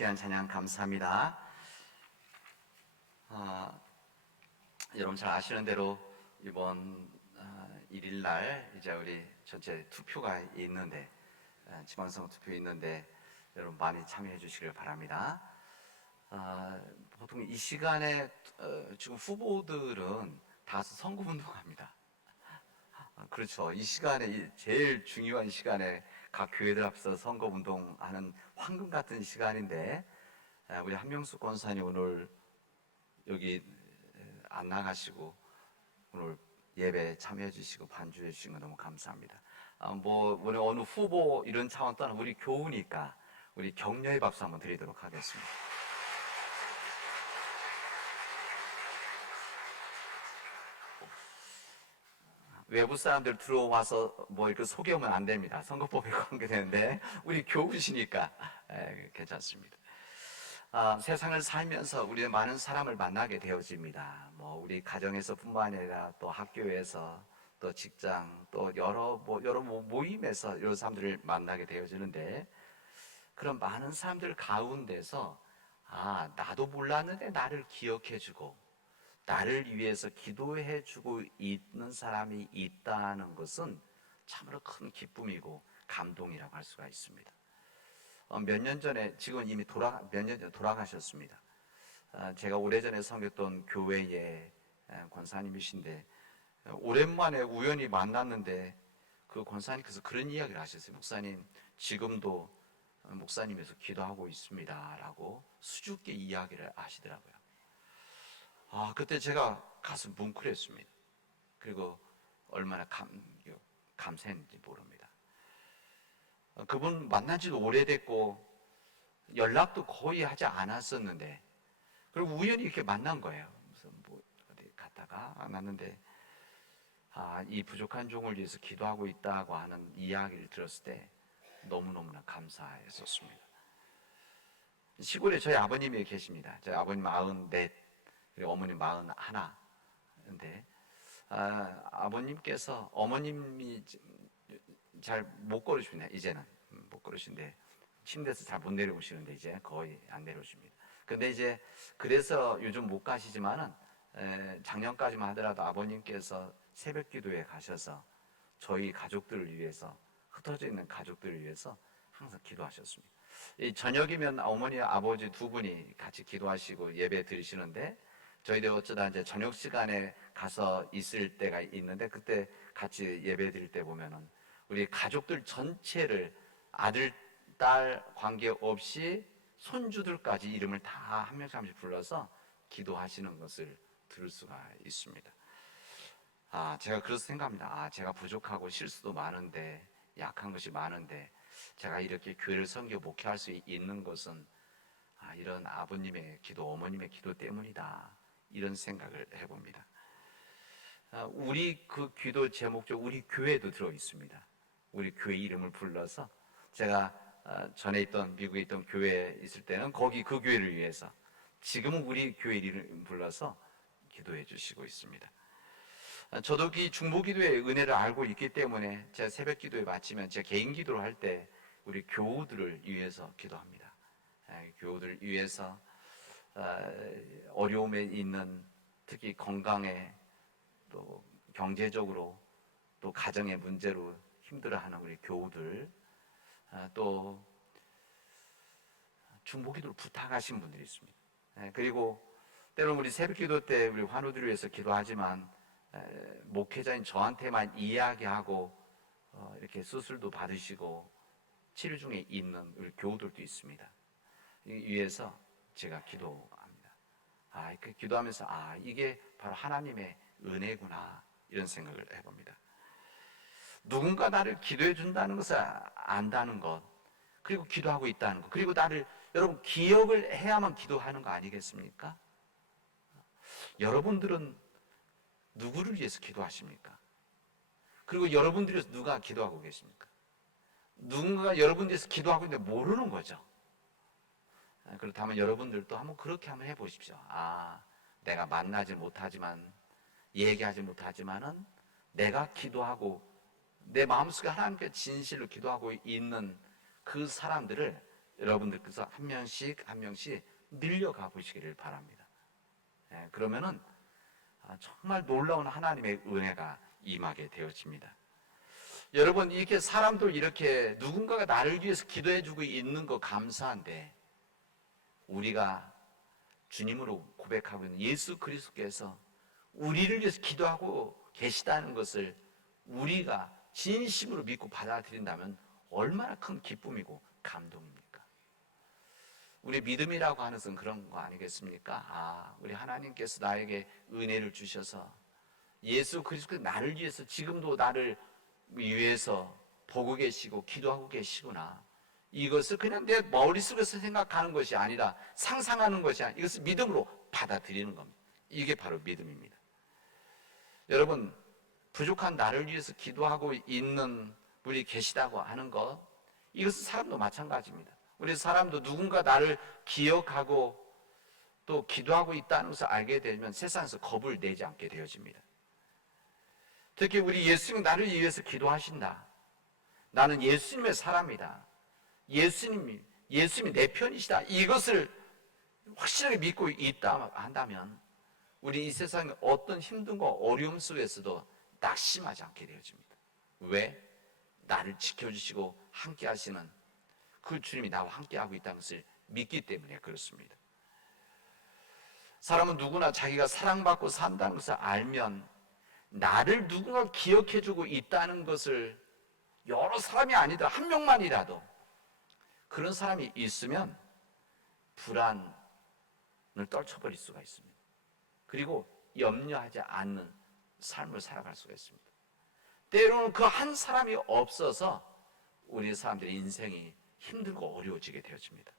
귀한 찬양 감사합니다. 여러분 잘 아시는 대로 이번 1일 날 이제 우리 전체 투표가 있는데 지방선거 투표 있는데 여러분 많이 참여해 주시길 바랍니다. 보통 이 시간에 지금 후보들은 다 선거운동합니다. 그렇죠. 이 시간에 제일 중요한 시간에 각 교회들 앞에서 선거운동하는 황금 같은 시간인데 우리 한명숙 권사님 오늘 여기 안 나가시고 오늘 예배 참여해 주시고 반주해 주신 거 너무 감사합니다. 우리 어느 후보 이런 차원 떠나 우리 교우니까 우리 격려의 박수 한번 드리도록 하겠습니다. 외부 사람들 들어와서 이렇게 소개하면 안 됩니다. 선거법에 관계되는데 우리 교우시니까 괜찮습니다. 세상을 살면서 우리 많은 사람을 만나게 되어집니다. 우리 가정에서뿐만 아니라 또 학교에서 또 직장 또 여러 모임에서 이런 사람들을 만나게 되어지는데 그런 많은 사람들 가운데서 나도 몰랐는데 나를 기억해주고 나를 위해서 기도해주고 있는 사람이 있다는 것은 참으로 큰 기쁨이고 감동이라고 할 수가 있습니다. 몇 년 전에 지금 이미 몇 년 전에 돌아가셨습니다. 제가 오래전에 섬겼던 교회의 권사님이신데 오랜만에 우연히 만났는데 그 권사님께서 그런 이야기를 하셨어요. 목사님 지금도 목사님에서 기도하고 있습니다 라고 수줍게 이야기를 하시더라고요. 그때 제가 가슴 뭉클했습니다. 그리고 얼마나 감사했는지 모릅니다. 그분 만난 지도 오래됐고 연락도 거의 하지 않았었는데 그리고 우연히 이렇게 만난 거예요. 무슨 어디 갔다가 만났는데 이 부족한 종을 위해서 기도하고 있다고 하는 이야기를 들었을 때 너무너무나 감사했었습니다. 시골에 저희 아버님이 계십니다. 저희 아버님 94 그리고 어머님 41인데 아버님께서 어머님이 잘 못 걸으십니다. 이제는 못 걸으신데 침대에서 잘 못 내려오시는데 이제 거의 안 내려오십니다. 근데 이제 그래서 요즘 못 가시지만은 작년까지만 하더라도 아버님께서 새벽 기도에 가셔서 저희 가족들을 위해서 흩어져 있는 가족들을 위해서 항상 기도하셨습니다. 저녁이면 어머니 아버지 두 분이 같이 기도하시고 예배 드리시는데 저희들 어쩌다 이제 저녁 시간에 가서 있을 때가 있는데 그때 같이 예배 드릴 때 보면은 우리 가족들 전체를 아들, 딸 관계없이 손주들까지 이름을 다 한 명씩 한 명씩 불러서 기도하시는 것을 들을 수가 있습니다. 제가 그래서 생각합니다. 제가 부족하고 실수도 많은데 약한 것이 많은데 제가 이렇게 교회를 섬겨 목회할 수 있는 것은 이런 아버님의 기도, 어머님의 기도 때문이다. 이런 생각을 해봅니다. 우리 그 기도 제목 중 우리 교회도 들어 있습니다. 우리 교회 이름을 불러서 제가 전에 있던 미국에 있던 교회에 있을 때는 거기 그 교회를 위해서 지금은 우리 교회 이름을 불러서 기도해 주시고 있습니다. 저도 이 중보기도의 은혜를 알고 있기 때문에 제가 새벽 기도에 마치면 제 개인 기도를 할 때 우리 교우들을 위해서 기도합니다. 교우들을 위해서 어려움에 있는 특히 건강에 또 경제적으로 또 가정의 문제로 힘들어하는 우리 교우들 또 중보기도를 부탁하신 분들이 있습니다. 그리고 때로는 우리 새벽기도 때 우리 환우들을 위해서 기도하지만 목회자인 저한테만 이야기하고 이렇게 수술도 받으시고 치료 중에 있는 우리 교우들도 있습니다. 위해서 제가 기도합니다. 그 기도하면서 이게 바로 하나님의 은혜구나 이런 생각을 해봅니다. 누군가 나를 기도해 준다는 것을 안다는 것 그리고 기도하고 있다는 것 그리고 나를 여러분 기억을 해야만 기도하는 거 아니겠습니까? 여러분들은 누구를 위해서 기도하십니까? 그리고 여러분들에서 누가 기도하고 계십니까? 누군가가 여러분들에서 기도하고 있는데 모르는 거죠. 그렇다면 여러분들도 한번 그렇게 한번 해보십시오. 내가 만나지 못하지만 얘기하지 못하지만은 내가 기도하고 내 마음속에 하나님께 진실로 기도하고 있는 그 사람들을 여러분들께서 한 명씩 한 명씩 늘려가 보시기를 바랍니다. 그러면은 정말 놀라운 하나님의 은혜가 임하게 되어집니다. 여러분, 이렇게 사람들 이렇게 누군가가 나를 위해서 기도해주고 있는 거 감사한데, 우리가 주님으로 고백하고 있는 예수 그리스도께서 우리를 위해서 기도하고 계시다는 것을 우리가 진심으로 믿고 받아들인다면 얼마나 큰 기쁨이고 감동입니까? 우리 믿음이라고 하는 것은 그런 거 아니겠습니까? 우리 하나님께서 나에게 은혜를 주셔서 예수 그리스도께서 나를 위해서 지금도 나를 위해서 보고 계시고 기도하고 계시구나. 이것을 그냥 내 머릿속에서 생각하는 것이 아니라 상상하는 것이 아니라 이것을 믿음으로 받아들이는 겁니다. 이게 바로 믿음입니다. 여러분, 부족한 나를 위해서 기도하고 있는 분이 계시다고 하는 것, 이것은 사람도 마찬가지입니다. 우리 사람도 누군가 나를 기억하고 또 기도하고 있다는 것을 알게 되면 세상에서 겁을 내지 않게 되어집니다. 특히 우리 예수님이 나를 위해서 기도하신다. 나는 예수님의 사람이다. 예수님이 내 편이시다. 이것을 확실하게 믿고 있다 한다면 우리 이 세상의 어떤 힘든과 어려움 속에서도 낙심하지 않게 되어집니다. 왜? 나를 지켜주시고 함께 하시는 그 주님이 나와 함께하고 있다는 것을 믿기 때문에 그렇습니다. 사람은 누구나 자기가 사랑받고 산다는 것을 알면 나를 누군가 기억해주고 있다는 것을 여러 사람이 아니더라 한 명만이라도 그런 사람이 있으면 불안을 떨쳐버릴 수가 있습니다. 그리고 염려하지 않는 삶을 살아갈 수가 있습니다. 때로는 그 한 사람이 없어서 우리 사람들의 인생이 힘들고 어려워지게 되어집니다.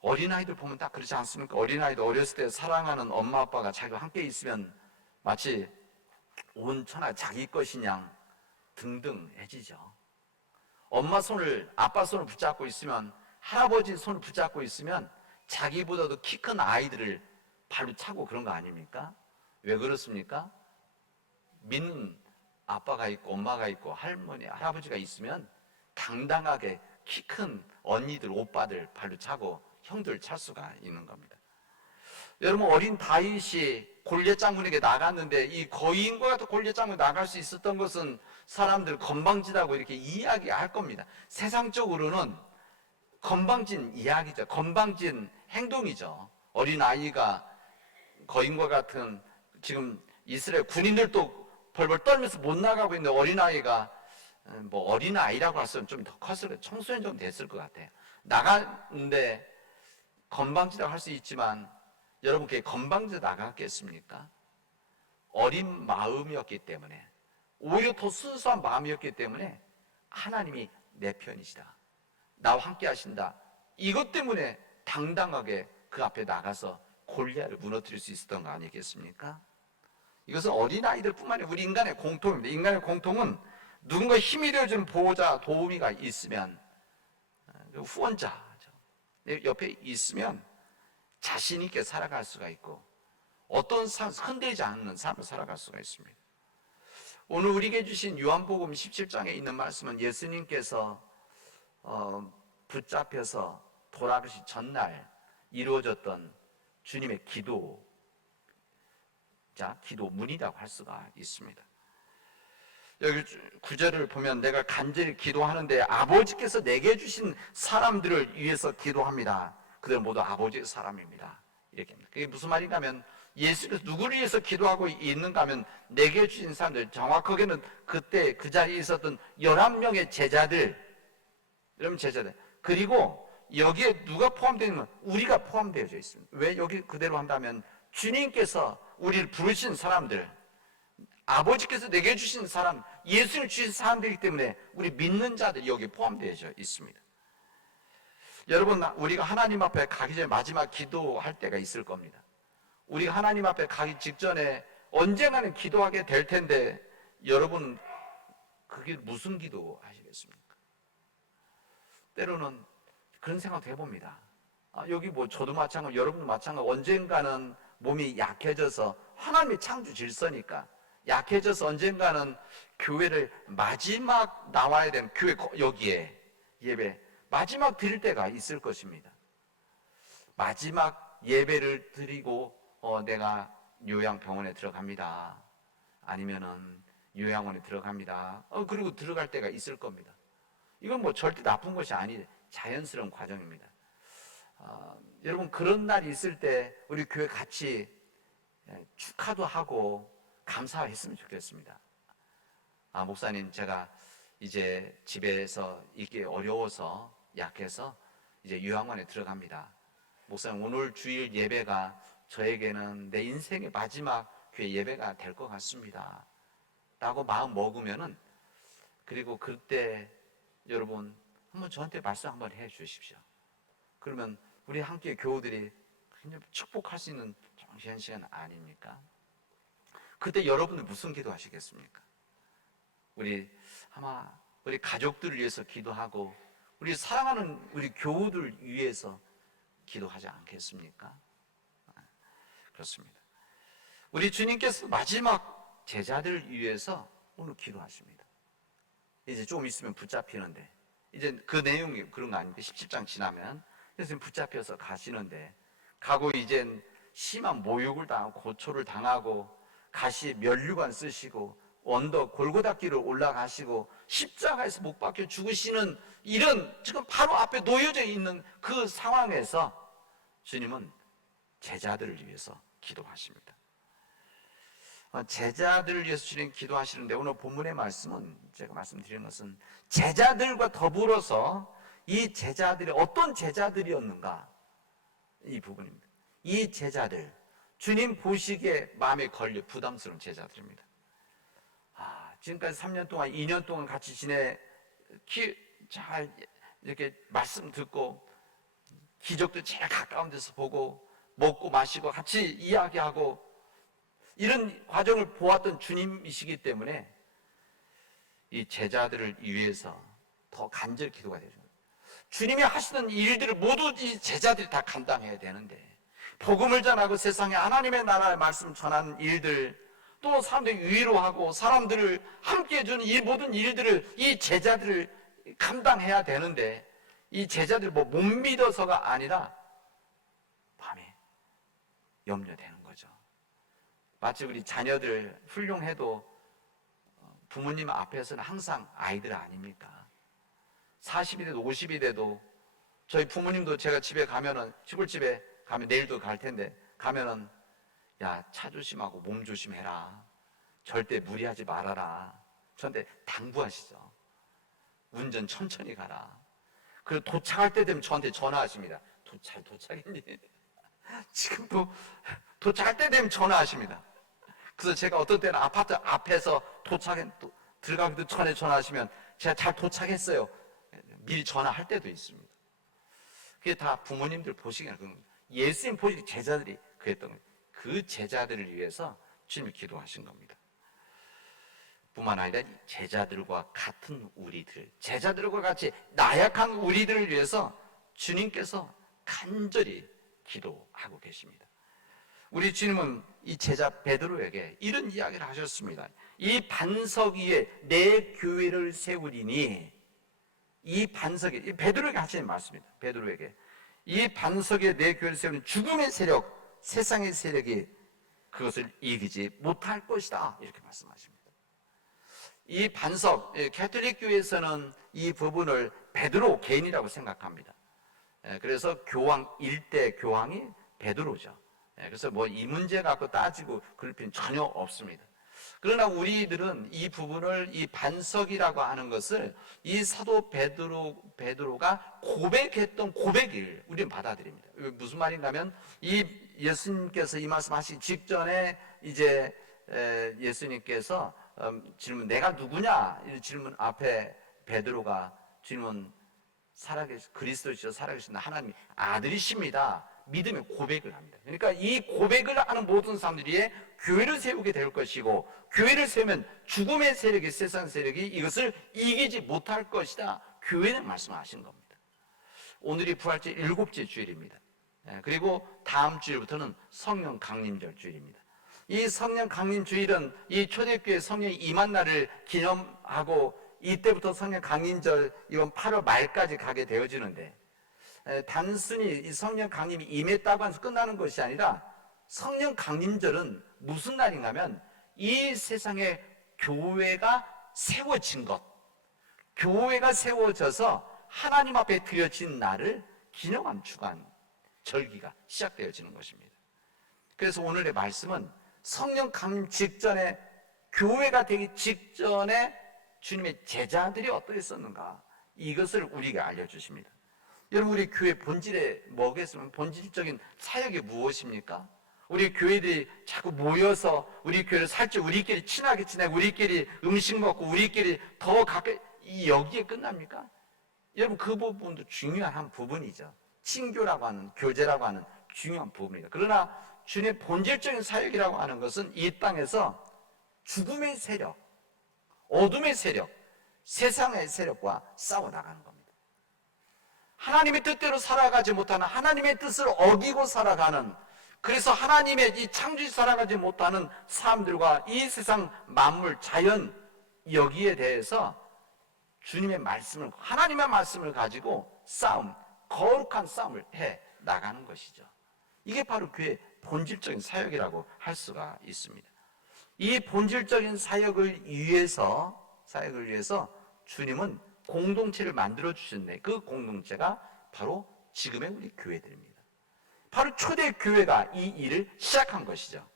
어린아이들 보면 딱 그렇지 않습니까? 어린아이도 어렸을 때 사랑하는 엄마 아빠가 자기와 함께 있으면 마치 온 천하 자기 것인 양 등등해지죠. 엄마 손을 아빠 손을 붙잡고 있으면 할아버지 손을 붙잡고 있으면 자기보다도 키 큰 아이들을 발로 차고 그런 거 아닙니까? 왜 그렇습니까? 믿는 아빠가 있고 엄마가 있고 할머니 할아버지가 있으면 당당하게 키 큰 언니들 오빠들 발로 차고 형들 찰 수가 있는 겁니다. 여러분, 어린 다윗이 골리앗 장군에게 나갔는데 이 거인과 같은 골리앗 장군이 나갈 수 있었던 것은 사람들 건방지다고 이렇게 이야기할 겁니다. 세상적으로는 건방진 이야기죠. 건방진 행동이죠. 어린 아이가 거인과 같은 지금 이스라엘 군인들도 벌벌 떨면서 못 나가고 있는 어린 아이가 뭐 어린 아이라고 했으면 좀 더 컸을 거예요. 청소년 정도 됐을 것 같아요. 나갔는데 건방지다고 할 수 있지만 여러분 그게 건방지다 나갔겠습니까? 어린 마음이었기 때문에 오히려 더 순수한 마음이었기 때문에 하나님이 내 편이시다. 나와 함께 하신다. 이것 때문에 당당하게 그 앞에 나가서 골리앗을 무너뜨릴 수 있었던 거 아니겠습니까? 이것은 어린아이들 뿐만 아니라 우리 인간의 공통입니다. 인간의 공통은 누군가 힘이 되어주는 보호자, 도우미가 있으면 후원자죠. 옆에 있으면 자신 있게 살아갈 수가 있고 어떤 삶, 흔들리지 않는 삶을 살아갈 수가 있습니다. 오늘 우리에게 주신 요한복음 17장에 있는 말씀은 예수님께서 붙잡혀서 돌아가시 전날 이루어졌던 주님의 기도문이라고 할 수가 있습니다. 여기 구절을 보면 내가 간절히 기도하는데 아버지께서 내게 주신 사람들을 위해서 기도합니다. 그들은 모두 아버지의 사람입니다. 이렇게 합니다. 그게 무슨 말인가 하면 예수께서 누구를 위해서 기도하고 있는가 하면 내게 주신 사람들, 정확하게는 그때 그 자리에 있었던 11명의 제자들, 여러분 제자들, 그리고 여기에 누가 포함되어 있는 건 우리가 포함되어져 있습니다. 왜 여기 그대로 한다면 주님께서 우리를 부르신 사람들, 아버지께서 내게 주신 사람, 예수를 주신 사람들이기 때문에 우리 믿는 자들이 여기에 포함되어져 있습니다. 여러분, 우리가 하나님 앞에 가기 전에 마지막 기도할 때가 있을 겁니다. 우리가 하나님 앞에 가기 직전에 언젠가는 기도하게 될 텐데 여러분 그게 무슨 기도 하시겠습니까? 때로는 그런 생각도 해봅니다. 여기 뭐 저도 마찬가지, 여러분도 마찬가지, 언젠가는 몸이 약해져서 하나님의 창조 질서니까 약해져서 언젠가는 교회를 마지막 나와야 되는 교회 여기에 예배, 마지막 드릴 때가 있을 것입니다. 마지막 예배를 드리고 내가 요양병원에 들어갑니다. 아니면은 요양원에 들어갑니다. 그리고 들어갈 때가 있을 겁니다. 이건 뭐 절대 나쁜 것이 아니 자연스러운 과정입니다. 여러분 그런 날이 있을 때 우리 교회 같이 축하도 하고 감사했으면 좋겠습니다. 목사님 제가 이제 집에서 있기 어려워서 약해서 이제 요양원에 들어갑니다. 목사님 오늘 주일 예배가 저에게는 내 인생의 마지막 교회 예배가 될 것 같습니다 라고 마음 먹으면은, 그리고 그때 여러분 한번 저한테 말씀 한번 해 주십시오. 그러면 우리 함께 교우들이 굉장히 축복할 수 있는 정시한 시간 아닙니까? 그때 여러분은 무슨 기도 하시겠습니까? 아마 우리 가족들을 위해서 기도하고 우리 사랑하는 우리 교우들 위해서 기도하지 않겠습니까? 그렇습니다. 우리 주님께서 마지막 제자들을 위해서 오늘 기도하십니다. 이제 조금 있으면 붙잡히는데, 이제 그 내용이 그런 거 아닙니까? 17장 지나면. 그래서 붙잡혀서 가시는데, 가고 이젠 심한 모욕을 당하고 고초를 당하고 가시 면류관 쓰시고 언덕 골고다길을 올라가시고 십자가에서 못 박혀 죽으시는 이런 지금 바로 앞에 놓여져 있는 그 상황에서 주님은 제자들을 위해서 기도하십니다. 제자들을 위해서 주님 기도하시는데, 오늘 본문의 말씀은 제가 말씀드리는 것은 제자들과 더불어서 이 제자들이 어떤 제자들이었는가, 이 부분입니다. 이 제자들, 주님 보시기에 마음에 걸려 부담스러운 제자들입니다. 지금까지 3년 동안 2년 동안 같이 잘 이렇게 말씀 듣고 기적도 제일 가까운 데서 보고 먹고 마시고 같이 이야기하고 이런 과정을 보았던 주님이시기 때문에 이 제자들을 위해서 더 간절히 기도가 되죠. 주님이 하시는 일들을 모두 이 제자들이 다 감당해야 되는데, 복음을 전하고 세상에 하나님의 나라의 말씀 전하는 일들, 또 사람들이 위로하고 사람들을 함께 해주는 이 모든 일들을 이 제자들을 감당해야 되는데, 이 제자들 못 믿어서가 아니라 밤에 염려되는 거죠. 마치 우리 자녀들 훌륭해도 부모님 앞에서는 항상 아이들 아닙니까? 40이 돼도 50이 돼도 저희 부모님도 제가 집에 가면은, 시골집에 가면 내일도 갈 텐데 가면은 야, 차 조심하고 몸 조심해라, 절대 무리하지 말아라, 저한테 당부하시죠. 운전 천천히 가라. 그리고 도착할 때 되면 저한테 전화하십니다. 도착했니? 지금도 도착할 때 되면 전화하십니다. 그래서 제가 어떤 때는 아파트 앞에서 들어가기도 전에 전화하시면 제가 잘 도착했어요, 미리 전화할 때도 있습니다. 그게 다 부모님들 보시기에는, 예수님 보시기 제자들이 그랬던 거예요. 그 제자들을 위해서 주님이 기도하신 겁니다. 뿐만 아니라 제자들과 같은 우리들, 제자들과 같이 나약한 우리들을 위해서 주님께서 간절히 기도하고 계십니다. 우리 주님은 이 제자 베드로에게 이런 이야기를 하셨습니다. 이 반석 위에 내 교회를 세우리니, 이 반석에, 베드로에게 하시는 말씀입니다. 베드로에게 이 반석에 내 교회를 세우는 죽음의 세력, 세상의 세력이 그것을 이기지 못할 것이다, 이렇게 말씀하십니다. 이 반석, 가톨릭 교회에서는 이 부분을 베드로 개인이라고 생각합니다. 그래서 교황 1대 교황이 베드로죠. 그래서 뭐 이 문제 갖고 따지고 그럴 필요는 전혀 없습니다. 그러나 우리들은 이 부분을, 이 반석이라고 하는 것을 이 사도 베드로가 고백했던 고백을 우리는 받아들입니다. 무슨 말인가 하면, 이 예수님께서 이 말씀하시기 직전에 이제 예수님께서 질문, 내가 누구냐? 이 질문 앞에 베드로가 질문, 그리스도시여 살아계신 하나님 아들이십니다, 믿음의 고백을 합니다. 그러니까 이 고백을 하는 모든 사람들이 교회를 세우게 될 것이고, 교회를 세우면 죽음의 세력이, 세상 세력이 이것을 이기지 못할 것이다, 교회는 말씀하신 겁니다. 오늘이 부활절 7째 주일입니다. 그리고 다음 주일부터는 성령 강림절 주일입니다. 이 성령 강림 주일은 이 초대교회 성령이 임한 날을 기념하고 이때부터 성령 강림절 이번 8월 말까지 가게 되어지는데, 단순히 이 성령 강림이 임했다고 해서 끝나는 것이 아니라 성령 강림절은 무슨 날인가 하면 이 세상에 교회가 세워진 것, 교회가 세워져서 하나님 앞에 드려진 날을 기념한 주간 절기가 시작되어지는 것입니다. 그래서 오늘의 말씀은 성령 강림 직전에, 교회가 되기 직전에 주님의 제자들이 어떠했었는가, 이것을 우리에게 알려주십니다. 여러분, 우리 교회 본질에 뭐겠으면 본질적인 사역이 무엇입니까? 우리 교회들이 자꾸 모여서 우리 교회를 살짝 우리끼리 친하게 지내고 우리끼리 음식 먹고 우리끼리 더 가까이, 여기에 끝납니까? 여러분, 그 부분도 중요한 한 부분이죠. 친교라고 하는, 교제라고 하는 중요한 부분입니다. 그러나 주님의 본질적인 사역이라고 하는 것은 이 땅에서 죽음의 세력, 어둠의 세력, 세상의 세력과 싸워나가는 겁니다. 하나님의 뜻대로 살아가지 못하는, 하나님의 뜻을 어기고 살아가는, 그래서 하나님의 이 창조시 살아가지 못하는 사람들과 이 세상 만물, 자연, 여기에 대해서 주님의 말씀을, 하나님의 말씀을 가지고 싸움, 거룩한 싸움을 해 나가는 것이죠. 이게 바로 교회의 본질적인 사역이라고 할 수가 있습니다. 이 본질적인 사역을 위해서 주님은 공동체를 만들어 주셨는데, 그 공동체가 바로 지금의 우리 교회들입니다. 바로 초대교회가 이 일을 시작한 것이죠.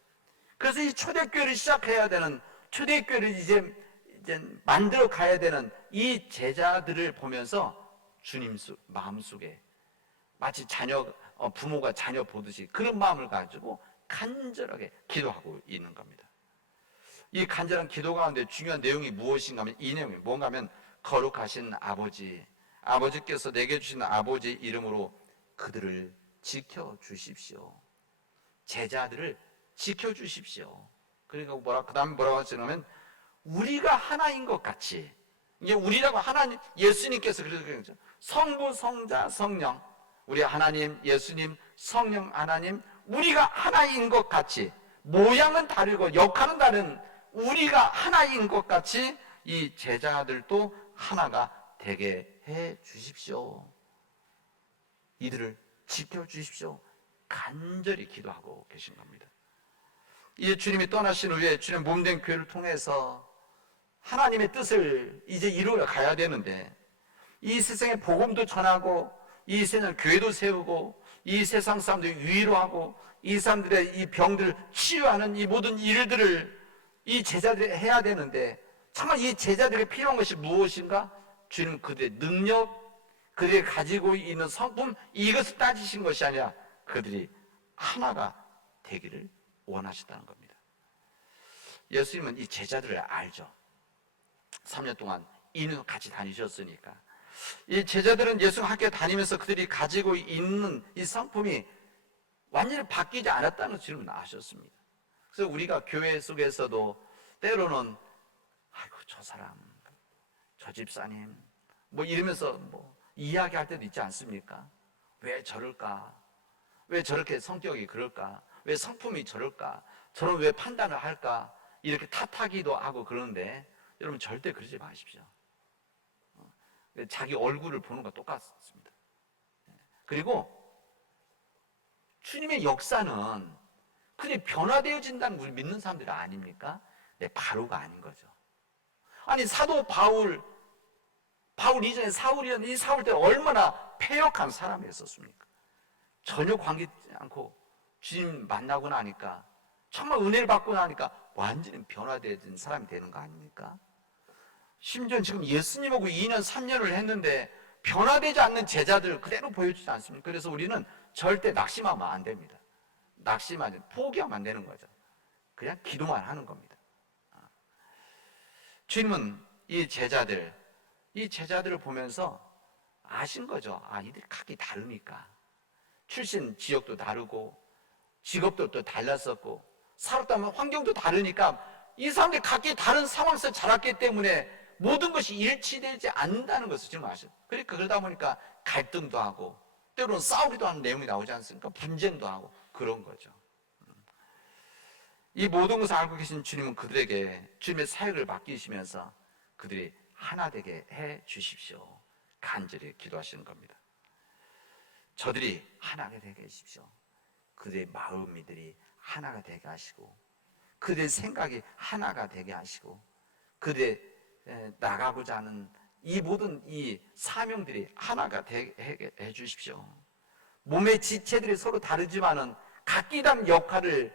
그래서 이 초대교회를 시작해야 되는, 초대교회를 이제 만들어 가야 되는 이 제자들을 보면서 주님 마음속에 마치 부모가 자녀 보듯이 그런 마음을 가지고 간절하게 기도하고 있는 겁니다. 이 간절한 기도 가운데 중요한 내용이 무엇인가 하면, 이 내용이 뭔가 하면, 거룩하신 아버지, 아버지께서 내게 주신 아버지 이름으로 그들을 지켜주십시오. 제자들을 지켜주십시오. 그러니까 그 다음에 뭐라고 하시냐면, 우리가 하나인 것 같이, 이게 우리라고 하나님, 예수님께서 그래서 그런 거죠. 성부, 성자, 성령, 우리 하나님, 예수님, 성령 하나님, 우리가 하나인 것 같이, 모양은 다르고 역할은 다른 우리가 하나인 것 같이 이 제자들도 하나가 되게 해 주십시오. 이들을 지켜주십시오. 간절히 기도하고 계신 겁니다. 이 주님이 떠나신 후에 주님 몸된 교회를 통해서 하나님의 뜻을 이제 이루어 가야 되는데, 이 세상에 복음도 전하고 이 세상 교회도 세우고 이 세상 사람들 위로하고 이 사람들의 이 병들을 치유하는 이 모든 일들을 이 제자들이 해야 되는데, 정말 이 제자들에게 필요한 것이 무엇인가? 주님은 그들의 능력, 그들이 가지고 있는 성품, 이것을 따지신 것이 아니라 그들이 하나가 되기를 원하시다는 겁니다. 예수님은 이 제자들을 알죠. 3년 동안 2년 같이 다니셨으니까. 이 제자들은 예수와 함께 다니면서 그들이 가지고 있는 이 성품이 완전히 바뀌지 않았다는 것을 아셨습니다. 그래서 우리가 교회 속에서도 때로는 아이고 저 사람, 저 집사님 뭐 이러면서 뭐 이야기할 때도 있지 않습니까? 왜 저럴까? 왜 저렇게 성격이 그럴까? 왜 성품이 저럴까? 저는 왜 판단을 할까? 이렇게 탓하기도 하고 그러는데, 여러분 절대 그러지 마십시오. 자기 얼굴을 보는 것과 똑같습니다. 그리고 주님의 역사는 그냥 변화되어진다는 걸 믿는 사람들이 아닙니까? 네, 바로가 아닌 거죠. 아니 사도 바울 이전에 사울이었는데, 이 사울 때 얼마나 패역한 사람이었습니까? 전혀 관계지 않고 주님 만나고 나니까, 정말 은혜를 받고 나니까 완전히 변화되어진 사람이 되는 거 아닙니까? 심지어 지금 예수님하고 2년 3년을 했는데 변화되지 않는 제자들 그대로 보여주지 않습니까? 그래서 우리는 절대 낙심하면 안 됩니다. 포기하면 안 되는 거죠. 그냥 기도만 하는 겁니다. 주님은 이 제자들을 보면서 아신 거죠. 이들이 각기 다르니까. 출신 지역도 다르고 직업도 또 달랐었고 살았다면 환경도 다르니까 이 사람들이 각기 다른 상황에서 자랐기 때문에 모든 것이 일치되지 않는다는 것을 지금 아셔요. 그러니까 그러다 보니까 갈등도 하고 때로는 싸우기도 하는 내용이 나오지 않습니까? 분쟁도 하고 그런 거죠. 이 모든 것을 알고 계신 주님은 그들에게 주님의 사역을 맡기시면서 그들이 하나 되게 해 주십시오. 간절히 기도하시는 겁니다. 저들이 하나가 되게 해주십시오. 그들의 마음이들이 하나가 되게 하시고, 그들의 생각이 하나가 되게 하시고, 그들의 나가고자 하는 이 모든 이 사명들이 하나가 되게 해 주십시오. 몸의 지체들이 서로 다르지만은 각기 다른 역할을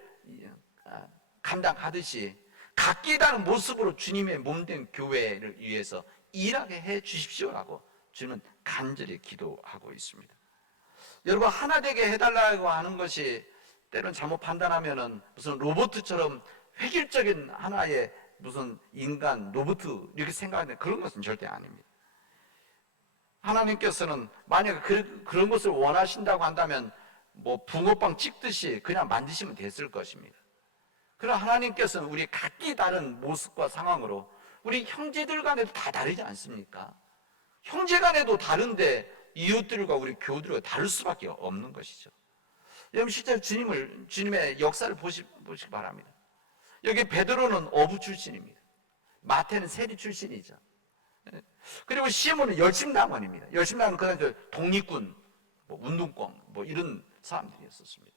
감당하듯이 각기 다른 모습으로 주님의 몸된 교회를 위해서 일하게 해 주십시오라고 주님은 간절히 기도하고 있습니다. 여러분, 하나 되게 해달라고 하는 것이 때론 잘못 판단하면은 무슨 로봇처럼 획일적인 하나의 무슨 인간 로봇 이렇게 생각하는 그런 것은 절대 아닙니다. 하나님께서는 만약에 그런 것을 원하신다고 한다면 뭐 붕어빵 찍듯이 그냥 만드시면 됐을 것입니다. 그러나 하나님께서는 우리 각기 다른 모습과 상황으로 우리 형제들 간에도 다 다르지 않습니까? 형제 간에도 다른데 이웃들과 우리 교우들과 다를 수밖에 없는 것이죠. 여러분, 실제로 주님의 역사를 보시기 바랍니다. 여기 베드로는 어부 출신입니다. 마태는 세리 출신이죠. 그리고 시몬은 열심당원입니다. 열심당원은 그다음에 독립군, 운동권, 이런 사람들이었습니다.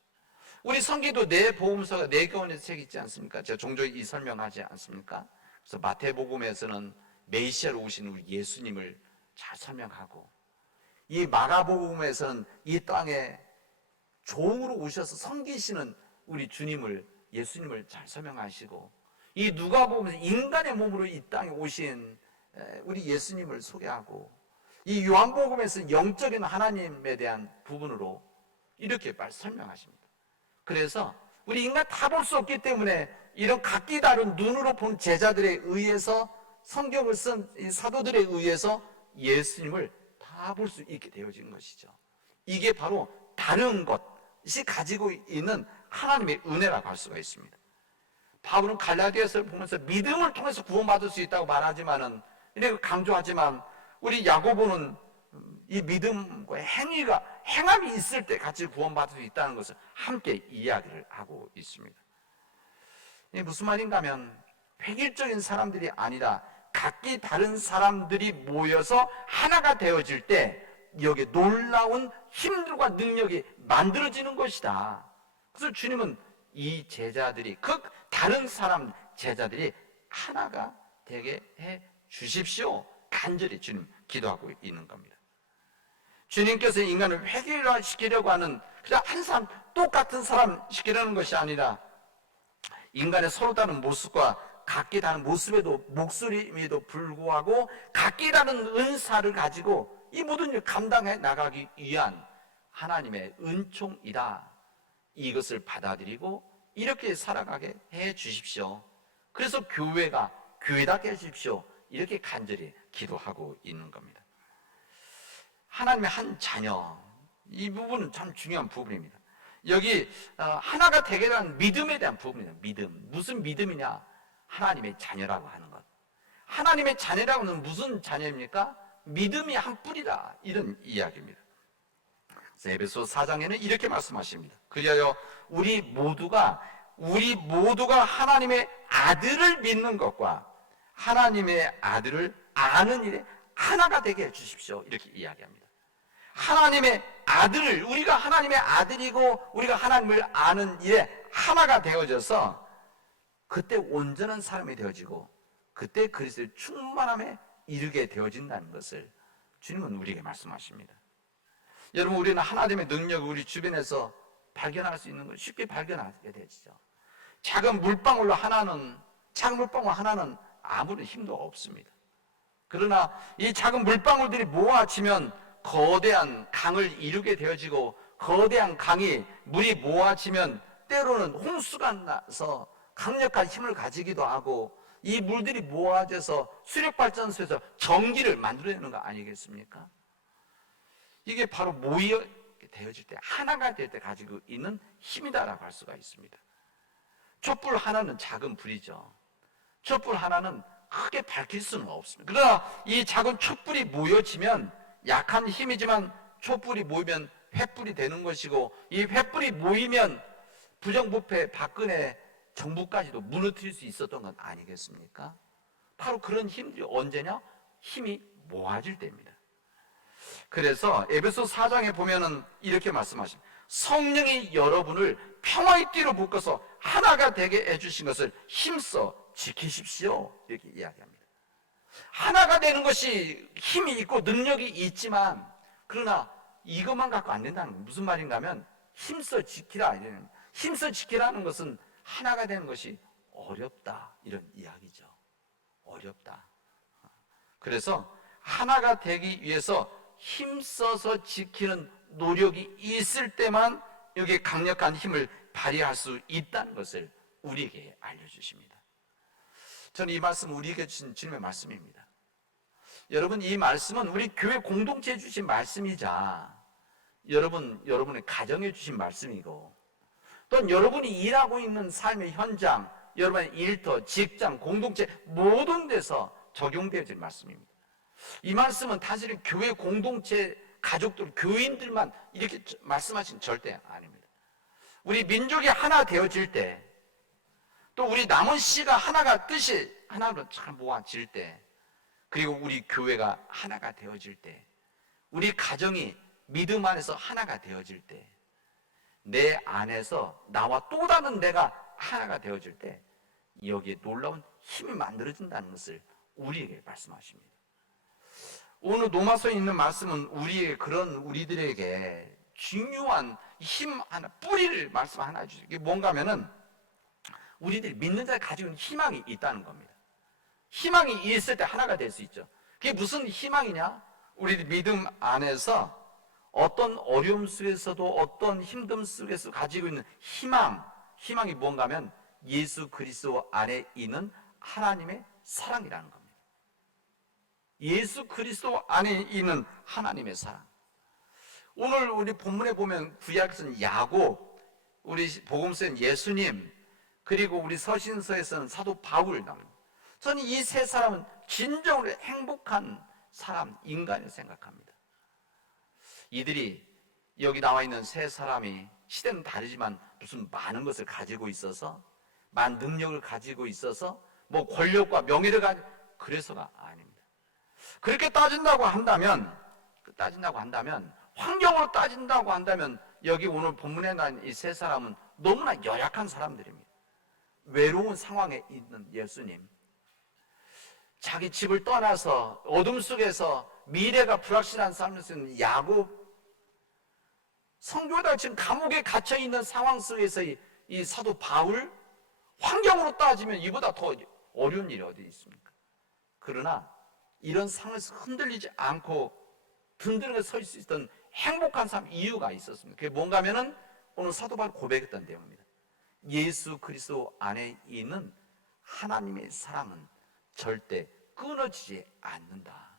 우리 성기도 네 복음서가 네 권의 책이 있지 않습니까? 제가 종종 이 설명하지 않습니까? 그래서 마태복음에서는 메시아로 오신 우리 예수님을 잘 설명하고, 이 마가복음에서는 이 땅에 종으로 오셔서 섬기시는 우리 주님을, 예수님을 잘 설명하시고, 이 누가복음에서 인간의 몸으로 이 땅에 오신 우리 예수님을 소개하고, 이 요한복음에서 영적인 하나님에 대한 부분으로 이렇게 설명하십니다. 그래서 우리 인간 다 볼 수 없기 때문에 이런 각기 다른 눈으로 본 제자들에 의해서, 성경을 쓴 이 사도들에 의해서 예수님을 다 볼 수 있게 되어진 것이죠. 이게 바로 다른 것이 가지고 있는 하나님의 은혜라고 할 수가 있습니다. 바울은 갈라디아서를 보면서 믿음을 통해서 구원받을 수 있다고 말하지만은, 이렇게 강조하지만, 우리 야고보는 이 믿음과 행함이 있을 때 같이 구원받을 수 있다는 것을 함께 이야기를 하고 있습니다. 이게 무슨 말인가 하면, 획일적인 사람들이 아니라 각기 다른 사람들이 모여서 하나가 되어질 때 여기에 놀라운 힘들과 능력이 만들어지는 것이다. 그래서 주님은 이 제자들이, 그 다른 사람 제자들이 하나가 되게 해 주십시오. 간절히 주님 기도하고 있는 겁니다. 주님께서 인간을 획일화시키려고 하는, 그냥 한 사람, 똑같은 사람 시키려는 것이 아니라 인간의 서로 다른 모습과 각기 다른 모습에도, 목소리에도 불구하고 각기 다른 은사를 가지고 이 모든 일을 감당해 나가기 위한 하나님의 은총이다. 이것을 받아들이고 이렇게 살아가게 해 주십시오. 그래서 교회가 교회답게 해 주십시오. 이렇게 간절히 기도하고 있는 겁니다. 하나님의 한 자녀, 이 부분은 참 중요한 부분입니다. 여기 하나가 되게 된 믿음에 대한 부분입니다. 믿음. 무슨 믿음이냐? 하나님의 자녀라고 하는 것. 하나님의 자녀라고 하는 무슨 자녀입니까? 믿음이 한 뿌리다, 이런 이야기입니다. 그래서 에베소 4장에는 이렇게 말씀하십니다. 그리하여 우리 모두가 하나님의 아들을 믿는 것과 하나님의 아들을 아는 일에 하나가 되게 해주십시오. 이렇게 이야기합니다. 하나님의 아들을, 우리가 하나님의 아들이고 우리가 하나님을 아는 일에 하나가 되어져서 그때 온전한 사람이 되어지고 그때 그리스도의 충만함에 이르게 되어진다는 것을 주님은 우리에게 말씀하십니다. 여러분, 우리는 하나님의 능력을 우리 주변에서 발견할 수 있는 걸 쉽게 발견하게 되죠. 작은 물방울 하나는 아무런 힘도 없습니다. 그러나 이 작은 물방울들이 모아지면 거대한 강을 이루게 되어지고, 거대한 강이 물이 모아지면 때로는 홍수가 나서 강력한 힘을 가지기도 하고, 이 물들이 모아져서 수력발전소에서 전기를 만들어내는 거 아니겠습니까? 이게 바로 모여 되어질 때, 하나가 될 때 가지고 있는 힘이다라고 할 수가 있습니다. 촛불 하나는 작은 불이죠. 촛불 하나는 크게 밝힐 수는 없습니다. 그러나 이 작은 촛불이 모여지면, 약한 힘이지만 촛불이 모이면 횃불이 되는 것이고, 이 횃불이 모이면 부정부패 박근혜 정부까지도 무너뜨릴 수 있었던 건 아니겠습니까? 바로 그런 힘들이 언제냐? 힘이 모아질 때입니다. 그래서 에베소 4장에 보면은 이렇게 말씀하십니다. 성령이 여러분을 평화의 띠로 묶어서 하나가 되게 해주신 것을 힘써 지키십시오. 이렇게 이야기합니다. 하나가 되는 것이 힘이 있고 능력이 있지만, 그러나 이것만 갖고 안 된다는 건 무슨 말인가 하면, 힘써 지키라. 힘써 지키라는 것은 하나가 되는 것이 어렵다, 이런 이야기죠. 어렵다. 그래서 하나가 되기 위해서 힘써서 지키는 노력이 있을 때만 여기에 강력한 힘을 발휘할 수 있다는 것을 우리에게 알려주십니다. 저는 이 말씀 우리에게 주신 주님의 말씀입니다. 여러분, 이 말씀은 우리 교회 공동체에 주신 말씀이자 여러분의 가정에 주신 말씀이고, 또는 여러분이 일하고 있는 삶의 현장, 여러분의 일터, 직장, 공동체 모든 데서 적용되어질 말씀입니다. 이 말씀은 사실은 교회 공동체 가족들, 교인들만 이렇게 말씀하신 절대 아닙니다. 우리 민족이 하나 되어질 때, 또 우리 남은 씨가 하나가 뜻이 하나로 잘 모아질 때, 그리고 우리 교회가 하나가 되어질 때, 우리 가정이 믿음 안에서 하나가 되어질 때, 내 안에서 나와 또 다른 내가 하나가 되어질 때, 여기에 놀라운 힘이 만들어진다는 것을 우리에게 말씀하십니다. 오늘 로마서에 있는 말씀은 우리들에게 중요한 힘 하나, 뿌리를 말씀 하나 주죠. 이게 뭔가 하면은 우리들이 믿는 자가 가지고 있는 희망이 있다는 겁니다. 희망이 있을 때 하나가 될 수 있죠. 그게 무슨 희망이냐? 우리들 믿음 안에서 어떤 어려움 속에서도 어떤 힘듦 속에서 가지고 있는 희망이 뭔가 하면 예수 그리스도 안에 있는 하나님의 사랑이라는 겁니다. 예수 그리스도 안에 있는 하나님의 사랑. 오늘 우리 본문에 보면 구약에서는 야곱, 우리 복음서에는 예수님, 그리고 우리 서신서에서는 사도 바울 나옵니다. 저는 이 세 사람은 진정으로 행복한 사람, 인간을 생각합니다. 이들이 여기 나와 있는 세 사람이 시대는 다르지만 무슨 많은 것을 가지고 있어서, 많은 능력을 가지고 있어서, 뭐 권력과 명예를 가지고, 그래서가 아닙니다. 그렇게 따진다고 한다면, 환경으로 따진다고 한다면, 여기 오늘 본문에 나온 이 세 사람은 너무나 열악한 사람들입니다. 외로운 상황에 있는 예수님, 자기 집을 떠나서 어둠 속에서 미래가 불확실한 삶을 쓰는 야곱, 성교다 지금 감옥에 갇혀 있는 상황 속에서 이 사도 바울, 환경으로 따지면 이보다 더 어려운 일이 어디 있습니까? 그러나 이런 상황에서 흔들리지 않고 든든하게 서 있을 수 있던 행복한 삶 이유가 있었습니다. 그게 뭔가 하면은 오늘 사도 바울이 고백했던 내용입니다. 예수 그리스도 안에 있는 하나님의 사랑은 절대 끊어지지 않는다.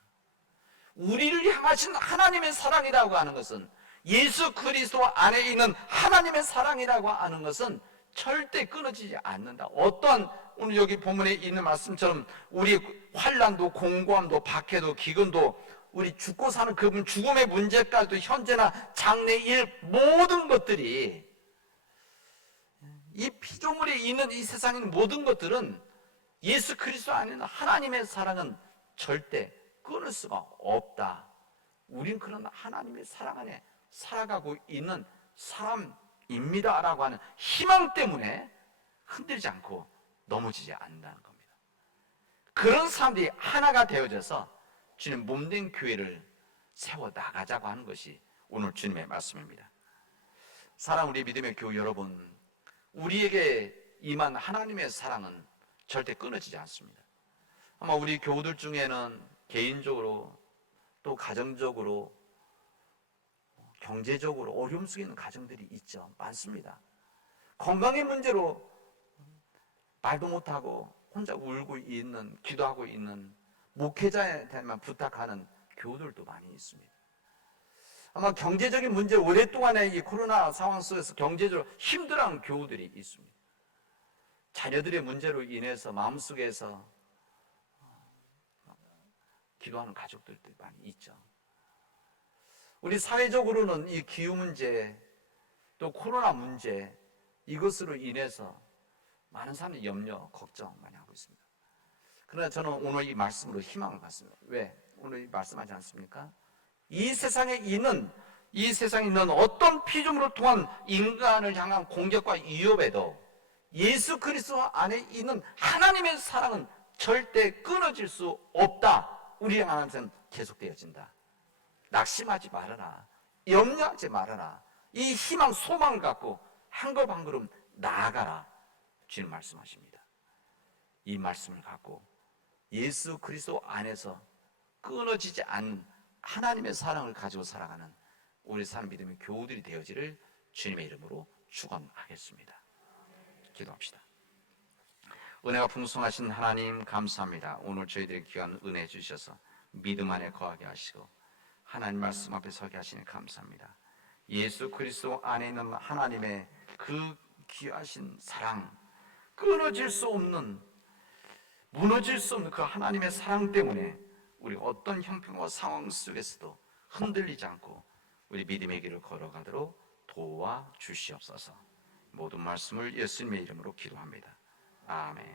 우리를 향하신 하나님의 사랑이라고 하는 것은, 예수 그리스도 안에 있는 하나님의 사랑이라고 하는 것은 절대 끊어지지 않는다. 어떤 오늘 여기 본문에 있는 말씀처럼 우리 환난도 공고함도 박해도 기근도, 우리 죽고 사는 그분 죽음의 문제까지도 현재나 장래일 모든 것들이, 이 피조물에 있는 이 세상에 있는 모든 것들은 예수 그리스도 안에 있는 하나님의 사랑은 절대 끊을 수가 없다. 우린 그런 하나님의 사랑 안에 살아가고 있는 사람입니다라고 하는 희망 때문에 흔들리지 않고 넘어지지 않는다는 겁니다. 그런 사람들이 하나가 되어져서 주님 몸된 교회를 세워나가자고 하는 것이 오늘 주님의 말씀입니다. 사랑 우리 믿음의 교우 여러분, 우리에게 임한 하나님의 사랑은 절대 끊어지지 않습니다. 아마 우리 교우들 중에는 개인적으로 또 가정적으로 경제적으로 어려움 속에 있는 가정들이 있죠. 많습니다. 건강의 문제로 말도 못하고 혼자 울고 있는, 기도하고 있는 목회자한테만 부탁하는 교우들도 많이 있습니다. 아마 경제적인 문제, 오랫동안의 이 코로나 상황 속에서 경제적으로 힘들어하는 교우들이 있습니다. 자녀들의 문제로 인해서 마음속에서 기도하는 가족들도 많이 있죠. 우리 사회적으로는 이 기후 문제, 또 코로나 문제, 이것으로 인해서 많은 사람들이 염려, 걱정 많이 하고 있습니다. 그러나 저는 오늘 이 말씀으로 희망을 받습니다. 왜? 오늘 말씀하지 않습니까? 이 세상에 있는 어떤 피조물을 통한 인간을 향한 공격과 위협에도 예수 그리스도 안에 있는 하나님의 사랑은 절대 끊어질 수 없다. 우리 안에서는 계속되어진다. 낙심하지 말아라. 염려하지 말아라. 이 희망, 소망을 갖고 한 걸음 한 걸음 나아가라. 주님 말씀하십니다. 이 말씀을 갖고 예수 그리스도 안에서 끊어지지 않는 하나님의 사랑을 가지고 살아가는 우리 삶 믿음의 교우들이 되어지를 주님의 이름으로 축원하겠습니다. 기도합시다. 은혜가 풍성하신 하나님 감사합니다. 오늘 저희들에게 귀한 은혜 주셔서 믿음 안에 거하게 하시고 하나님 말씀 앞에 서게 하시니 감사합니다. 예수 그리스도 안에 있는 하나님의 그 귀하신 사랑, 끊어질 수 없는, 무너질 수 없는 그 하나님의 사랑 때문에 우리가 어떤 형편과 상황 속에서도 흔들리지 않고 우리 믿음의 길을 걸어가도록 도와주시옵소서. 모든 말씀을 예수님의 이름으로 기도합니다. 아멘.